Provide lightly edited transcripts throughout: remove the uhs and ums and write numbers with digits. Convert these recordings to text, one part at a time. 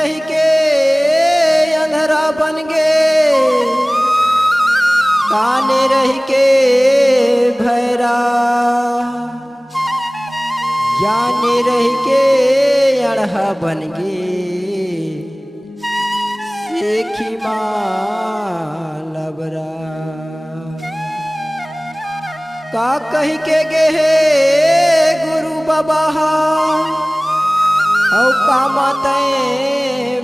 रह के अंधरा बन गे, काने रह के भैरा, जाने रह के अड़हा बन गे, देखी लबरा। का कही के गे हे गुरु बाबा औ का माते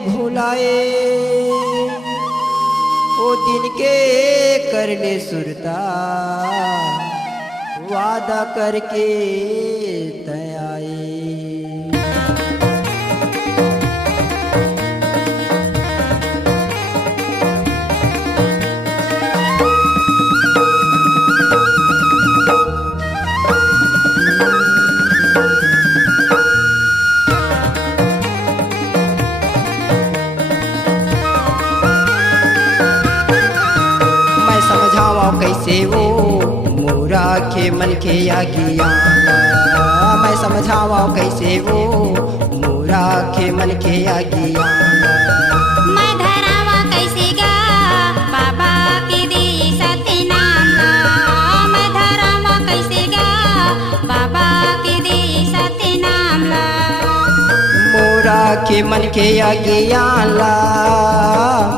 भुलाए, ओ दिन के करले सुरता वादा करके तयाए। कैसे वो मोरा के मन के आगिया, मैं समझावा कैसे वो मोरा के मन के आगिया। मैं धरावा कैसे गा बाबा के दे सत्य नाम, मैं धरावा कैसे गा बाबा के दे सत्य नाम। मोरा के मन के आगिया ला,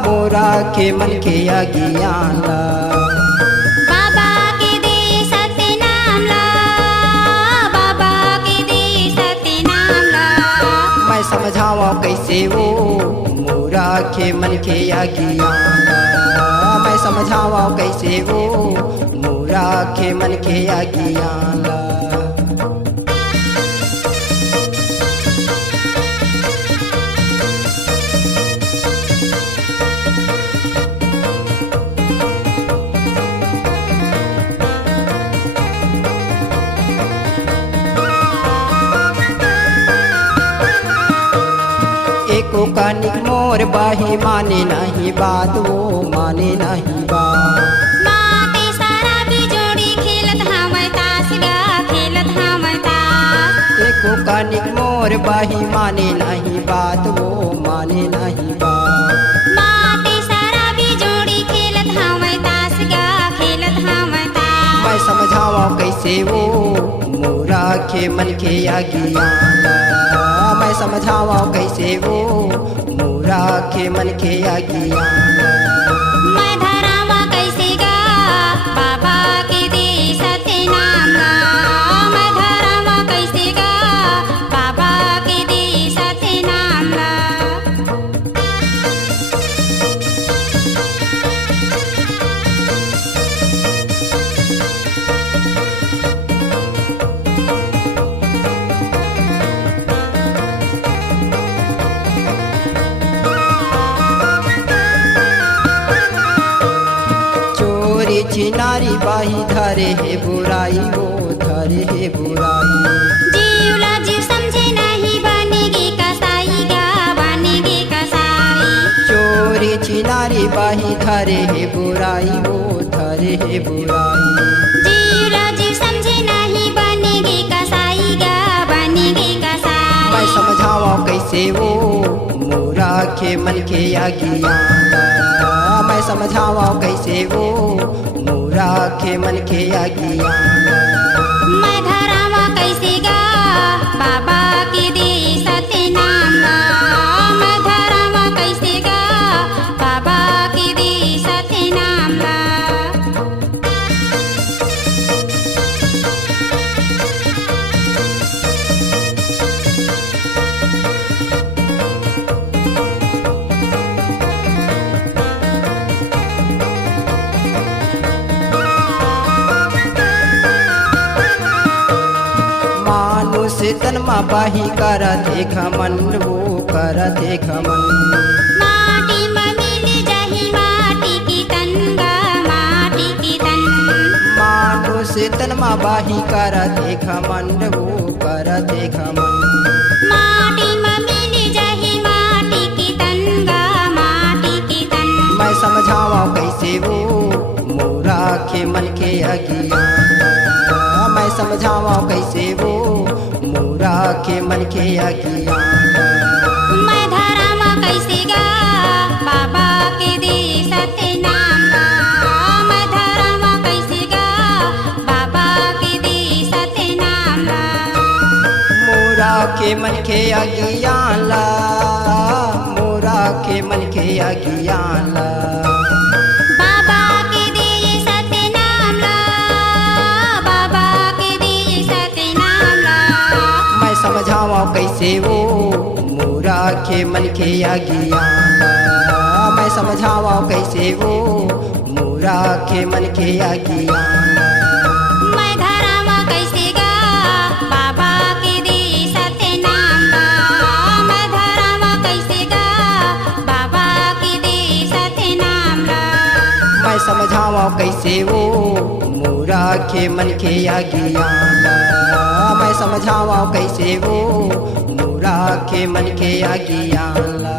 मोरा के मन के आगिया ला, समझावा कैसे वो मोरा के मन के आगिया। मैं समझावा कैसे वो मोरा के मन के आगिया। एको कानिक मोर बाही माने नहीं बात, वो माने नहीं बात। माते सारा भी जोड़ी खेलत हमें ताश गा, खेलत हमें ताश। एको कानिक मोर बाही माने नहीं बात, वो माने नहीं बात। माते सारा भी जोड़ी खेलत हमें ताश गा, खेलत हमें ताश। मैं समझावा कैसे वो मोरा के मन के आगिया। मैं समझावा कैसे वो मोरा के मन के आगिया। मैं धरावा कैसे गा बाबा के दे सत्य नाम, मैं धरावा कैसे गा बाबा के दे सत्य नाम। चिनारी बाही धरे है बुराई, वो धरे है बुराई। जीवला जीव समझे नहीं बनेगी कसाई गा, बनेगी कसाई। चोरी चिनारी बाही धरे है बुराई, वो धरे है बुराई। जीवला जीव समझे नहीं बनेगी कसाई गा, बनेगी कसाई। मैं समझावा कैसे वो मोरा के मन के आगिया। मैं समझावा कैसे वो मोरा के मन के आगिया। मैं धरावा कैसे गा बाबा के दे सत्य नाम, मैं धरावा कैसे गा बाबा के दे सत्य नाम। तनमा बाही करते घमंड, वो करते घमंड। माटी में मिल जाही माटी की तनगा, माटी की तन। मानुष तनमा बाही करते घमंड, वो करते घमंड। माटी में मिल जाही माटी की तनगा, माटी की तन। मैं समझावा कैसे वो मोरा के मन के आगिया। मैं समझावा कैसे वो मोरा के मन के आगिया। मैं धरावा कैसे सत्य नाम ला मैं धरावा कैसे गा बाबा के दे सत्य नाम ला मोरा के मन के अज्ञान ला मोरा के मन के अज्ञान ला बाबा के दे सत्य नाम ला बाबा के दे सत्य नाम ला मैं समझावा कैसे वो मोरा के मन के अज्ञान ला मैं समझावा कैसे वो मोरा के मन के अज्ञान ला मैं धरावा कैसे गा बाबा के दे सत्य नाम ला मैं धरावा कैसे गा बाबा के दे सत्य नाम ला मैं समझावा कैसे वो मोरा के मन के अज्ञान ला मैं समझावा कैसे वो मोरा के मन के अज्ञान ला।